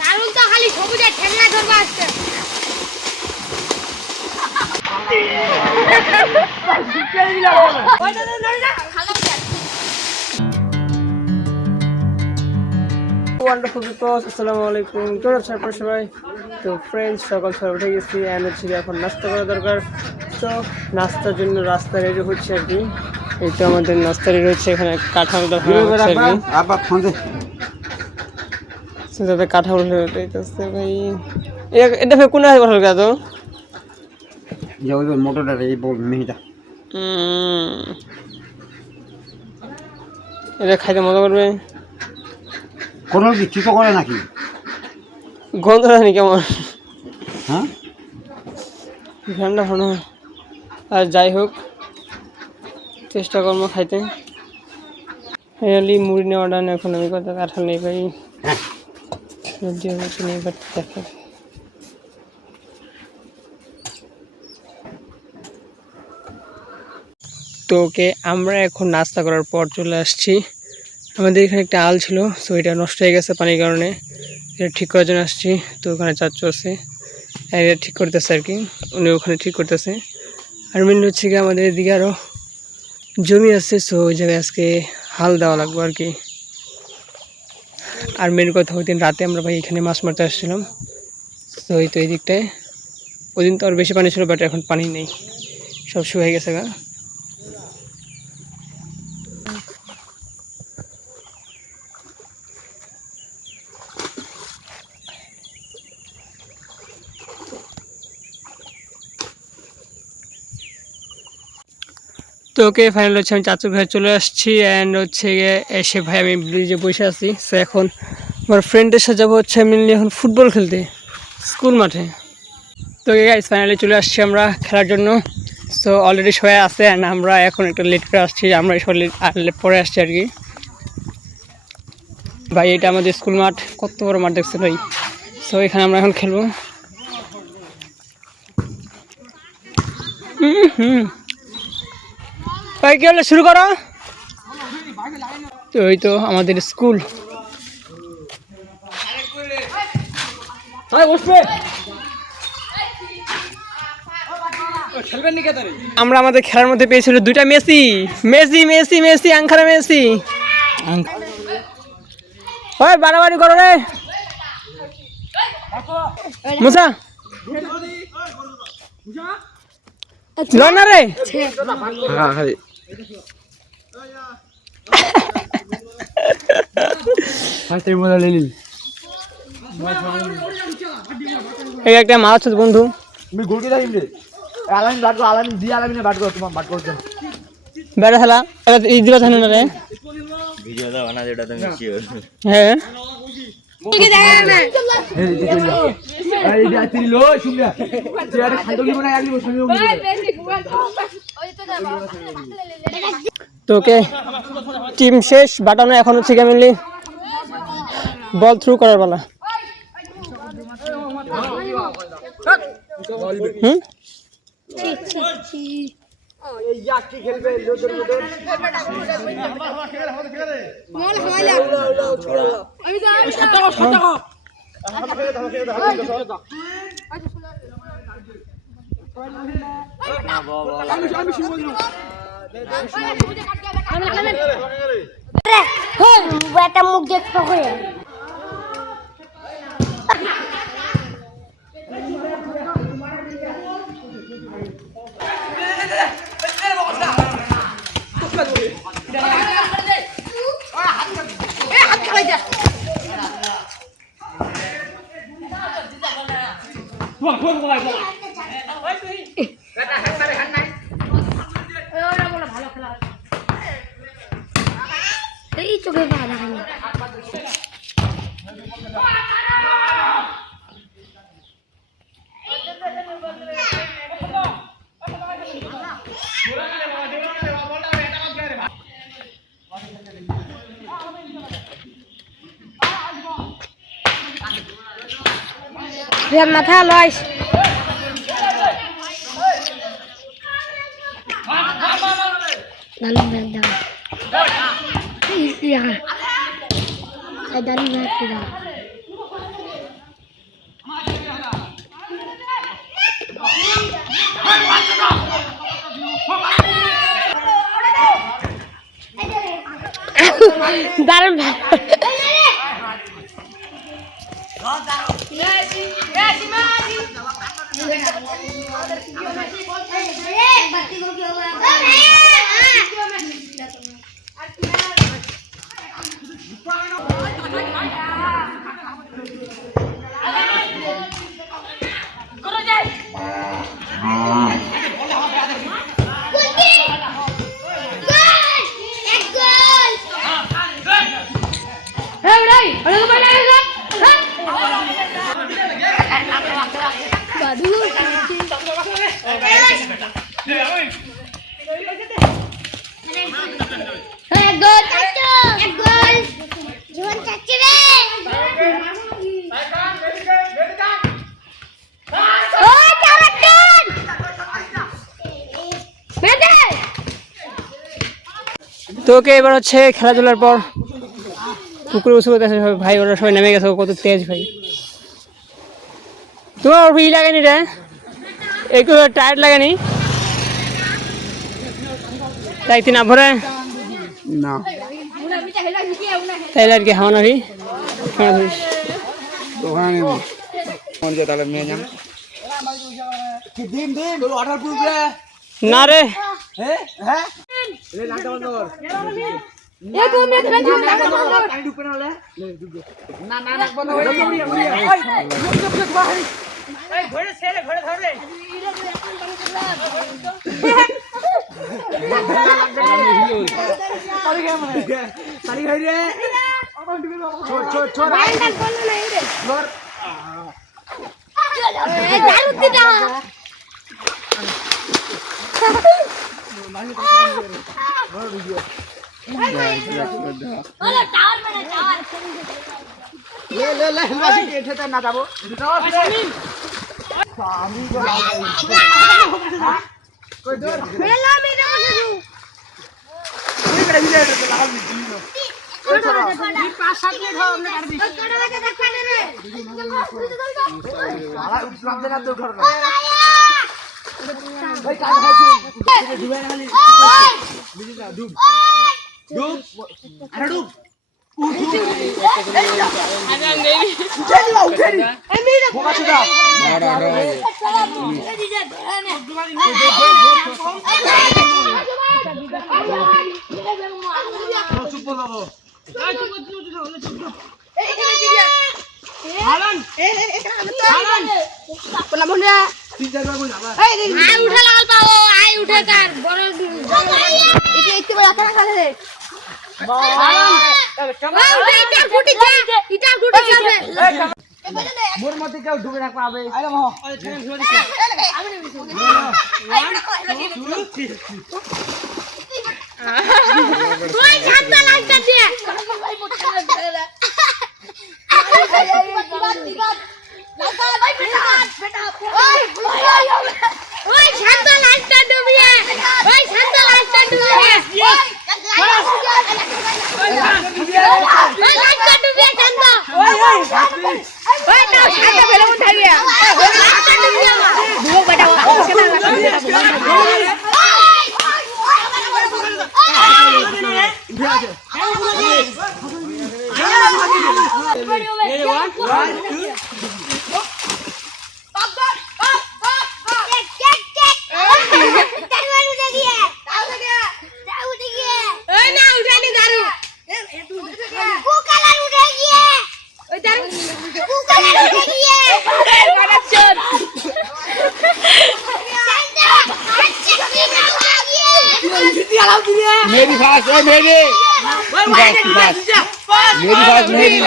দারুণ তো খালি সবুজের ঠেলা ধরবা আসছে। আসসালামু আলাইকুম, কেমন আছেন আপনারা সবাই? তো ফ্রেন্ডস, সকাল সকাল উঠে গেছি অ্যান্ড হচ্ছে এখন নাস্তা করা দরকার। তো নাস্তার জন্য রাস্তা রেডি হচ্ছে আর কি। এই তো আমাদের নাস্তা রেডি হচ্ছে, এখানে কাঁঠালটা ভাঙা হচ্ছে আর কি। যাতে কাঁঠাল হইতেছে ভাই, এটা ভাই কোন কাঁঠাল গা তো মোটরটা এই বল মেহিটা এটা খাইতে মজা করবে। কোনো কি তো করে নাকি গন্ধ জানি কেমন, হ্যাঁ ঠান্ডা শোনা। আর যাই হোক, চেষ্টা করবো খাইতে। ফাইনালি মুড়ি নেওয়া ডান। এখন আমি কথা কাঁঠাল নেই ভাই, নেই, বাট দেখা তো ওকে আমরা এখন নাস্তা করার পর চলে আসছি। আমাদের এখানে একটা আল ছিল, সো এটা নষ্ট হয়ে গেছে পানির কারণে। এটা ঠিক করার জন্য আসছি। তো ওখানে চাচ্চু আছে, এটা ঠিক করতেছে আর কি, উনি ওখানে ঠিক করতেছে। আর মেন হচ্ছে কি, আমাদের এদিকে আরও জমি আছে, সো ওই জায়গায় আজকে হাল দেওয়া লাগবে আর কি। আর মেন কথা, ওই দিন রাতে আমরা ভাই এখানে মাছ মারতে আসছিলাম। তো এই তো এই দিকটায় ওই দিন তো আর বেশি পানি ছিল, বাট এখন পানি নেই, সব শুকিয়ে গেছে গা। তো ওকে ফাইনাল হচ্ছে আমি চাচু ভাই চলে আসছি। অ্যান্ড হচ্ছে এসে ভাই আমি ব্রিজে বসে আছি। সো এখন আমার ফ্রেন্ডের সাথে যাবো হচ্ছে মেনলি এখন ফুটবল খেলতে স্কুল মাঠে। তো গাইস ফাইনালি চলে আসছি আমরা খেলার জন্য। সো অলরেডি সবাই আছে, অ্যান্ড আমরা এখন একটু লেট করে আসছি, আমরা সবাই পরে আসছি আর কি। ভাই এটা আমাদের স্কুল মাঠ, কত বড় মাঠ দেখছে ভাই। সো এখানে আমরা এখন খেলবো। ভাই কি হলে শুরু করো। তো ওই তো আমাদের স্কুল। আমরা আমাদের খেলার মধ্যে পেয়েছিল দুইটা মেসি মেসি মেসি মেসি আঙ্খারা মেসি। ওই বাড়াবাড়ি করো রে মুসা, না রে এই একটা মাছ বন্ধু। বেড়া খেলা দিবা জানো না রে, হ্যাঁ তোকে টিম শেষ বাটানো, এখন হচ্ছে কেমনলি বল থ্রু করার বেলা। হুম একটা মুখ দেখতে করে এই চোখে বাধা খাই মাথা লইস Lalu berdang. Iya. এই দাঁড়িয়ে রাখতে দাও। দারুণ তো ওকে এবার হচ্ছে খেলাধুলার পর পুকুরে বসে করতেছে ভাই, ওরা সবাই নেমে গেছে। কত তেজ ভাই, তোমার ই লাগেনি রে, একটু টায়ার লাগেনি তাই তিন ভরে না তাইলে আর কি হাওয়া নাবি ওখানে তাহলে মেয়ে যান না রে। মোর মধ্যে কেউ ডুবে রাখা হবে मेरी फास्ट है मेरी फास्ट मेरी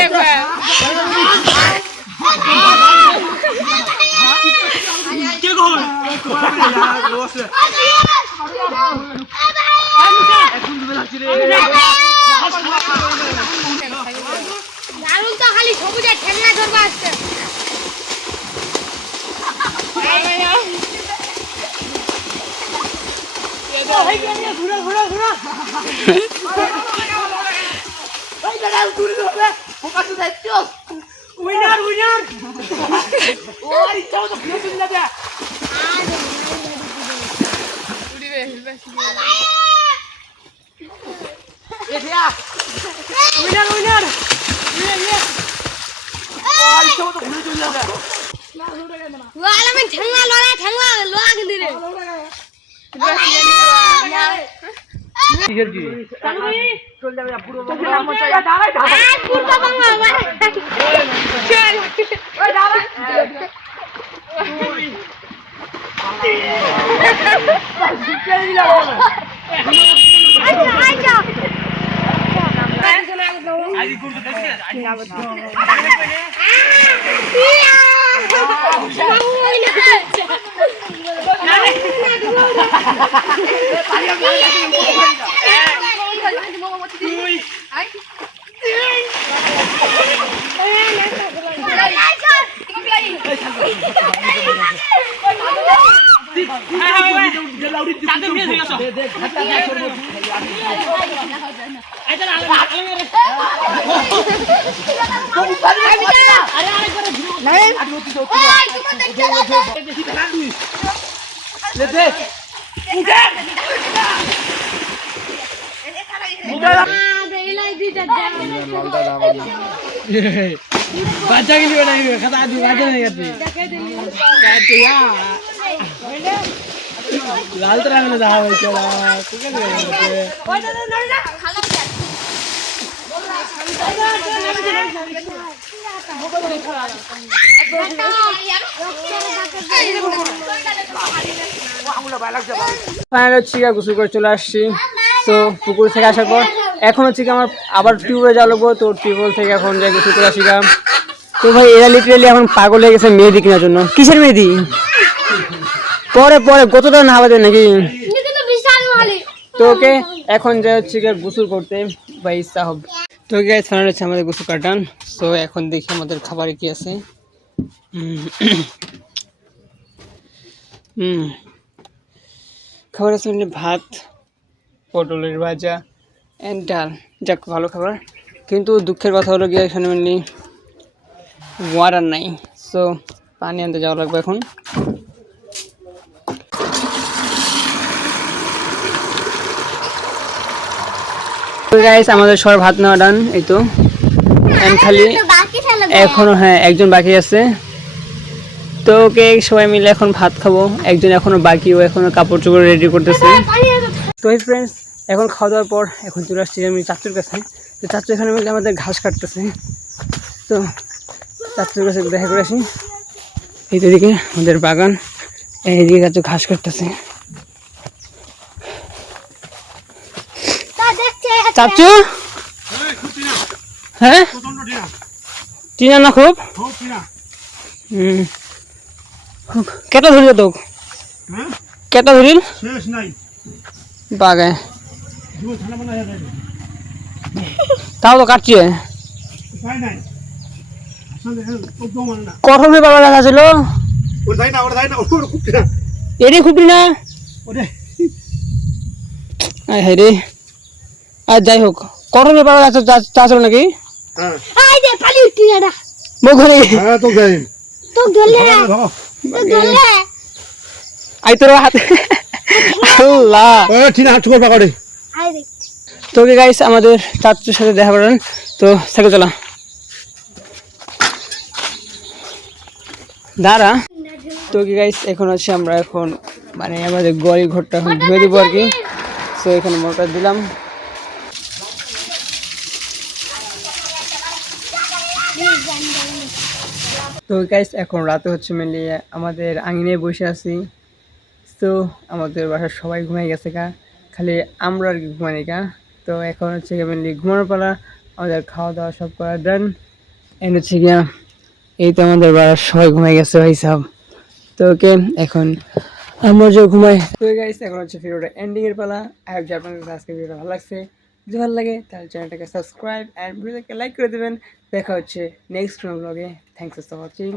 দারুণ তো খালি সবুজে খেলনা করবো আজকে। উইনার উইনার ওর ইচ্ছা মতো ঘুরে চলে যাবে উইনার উইনার ওর ইচ্ছা মতো ঘুরে চলে যাবে আমি ঠ্যাংলা লড়া ঠ্যাংলা লোয়া কিন্তু রে চল যাবে পুরো পুরো বাংলা চল ওই দাঁড়া আচ্ছা আজ কোন তো দেখছিস বাচ্চা কিন্তু খাতা আদি বাচ্চা नहीं करते कहते यार लाल तरंग में दाव चला तू क्या करते ফাইনাল হচ্ছে গোসল করে চলে আসছি তো পুকুর থেকে আসার পর এখন হচ্ছে কি আমার আবার টিউবে যাওয়া লাগবো তো টিউবওয়েল থেকে এখন যাই গোসল করে আসি তো ভাই এরা লিটারেলি এখন পাগল হয়ে গেছে মেহেদি কেনার জন্য কিসের মেহেদি পরে পরে কতটা না হবে নাকি তো ওকে এখন যাই হচ্ছে কি গোসল করতে বা ইচ্ছা হবে তো গাইস ফাইনাল হচ্ছে আমাদের গোসল কাটান তো এখন দেখি আমাদের খাবারে কি আছে খাবার আছে ভাত পটলের ভাজা এন্ড ডাল যাক ভালো খাবার কিন্তু দুঃখের কথা হলো গিয়ে এখানে মেনলি ওয়াটার নাই সো পানি আনতে যাওয়া লাগবে এখন তো গাইস আমাদের সবার ভাত নেওয়া ডান এই তো খালি এখনো হ্যাঁ একজন বাকি আছে তো ওকে সবাই মিলে এখন ভাত খাবো একজন এখনো বাকি ও এখনো কাপড় চোপড় রেডি করতেছে তো ফ্রেন্ডস এখন খাওয়া দাওয়ার পর এখন চলে আসছি আমি চাচুর কাছে তো চাচু এখানে মিলে আমাদের ঘাস কাটতেছে তো চাচুর কাছে দেখা করে আসি এই তো দিকে আমাদের বাগান এইদিকে চাচু ঘাস কাটতেছে চাচু হ্যাঁ টিনা না খুব কেটা ধরিল তো কেটা ধরিল বাগায় তাও তো কাটছি কঠোর বাবা দেখা ছিল এটাই খুবই না হ্যাঁ রে আর যাই হোক কঠোর বাবা চা ছিল নাকি তোকে গাইস আমাদের চাচুর সাথে দেখা করেন তো সাইকেল চলা দাঁড়া তো কি গাইস এখন আছে আমরা এখন মানে আমাদের গড়ি ঘরটা এখন ধুয়ে দিব আর কি তো এখানে মোটর দিলাম তো গাইস এখন রাতে হচ্ছে মেনলি আমাদের আঙিনে বসে আছি তো আমাদের বাসার সবাই ঘুমাই গেছে খালি আমরা আর কি ঘুমাই কা তো এখন হচ্ছে মেনলি ঘুমানোর পালা আমাদের খাওয়া দাওয়া সব করা ডান এন্ড হচ্ছে গিয়া এই তো আমাদের বাসার সবাই ঘুমাই গেছে ভাই সাহেব তো ওকে এখন আমরা যে ঘুমাই তো গাইস এখন হচ্ছে ভিডিওটা এন্ডিং এর পালা আই হোপ যে আপনাদের আজকে ভিডিওটা ভালো লাগছে যদি ভালো লাগে তাহলে চ্যানেলটাকে সাবস্ক্রাইব এন্ড ভিডিওটাকে লাইক করে দেবেন দেখা হচ্ছে নেক্সট ব্লগে থ্যাঙ্কস ফর ওয়াচিং